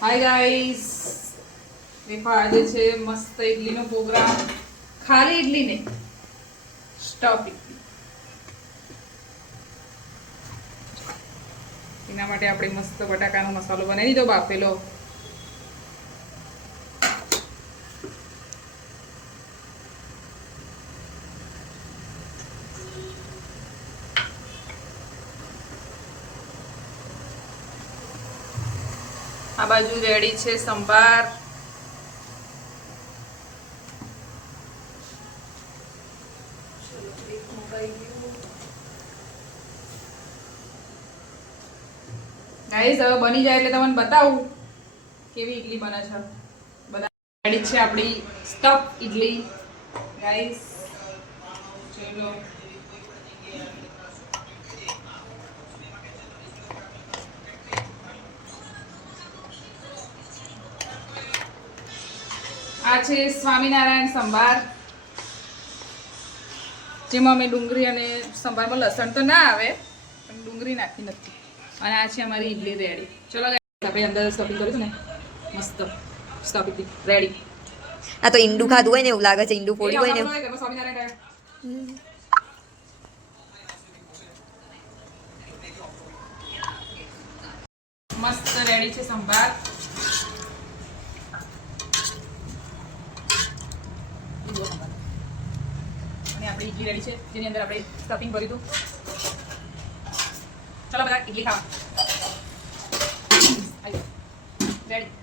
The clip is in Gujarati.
હાય ગાઈસ, देखो આજે છે મસ્ત ઇડલીનો પ્રોગ્રામ. ખાલી ઇડલી ને સ્ટફ ઇડલી. એના માટે આપણે મસ્ત બટાકાનો મસાલો બનાવી દીધો બાફેલો. આ બાજુ રેડી છે સંભાર. ગાઈસ હવે બની જાય એટલે તમને બતાવું કેવી ઇડલી બને છે. બધા રેડી છે આપણી સ્ટફ ઇડલી. ગાઈસ ચલો આ છે સ્વામિનારાયણ સંભાર, જેમાં અમે ડુંગળી અને સંભારમાં લસણ તો ના આવે પણ ડુંગળી નાખી નથી. અને આ છે અમારી ઇડલી રેડી. ચલો આપણે અંદર સ્ટફિંગ કરીશું ને મસ્ત સ્ટફિંગ રેડી. આ તો ઈંડું ખાધું હોય ને એવું લાગે છે, ઈંડું ફોડ્યું હોય ને. સ્વામિનારાયણ મસ્ત રેડી છે સંભાર. અને આપણી ઇડલી રેડી છે, જેની અંદર આપણે સ્ટફિંગ ભરી દઉં. ચલો બધા ઇડલી ખાવા રેડી.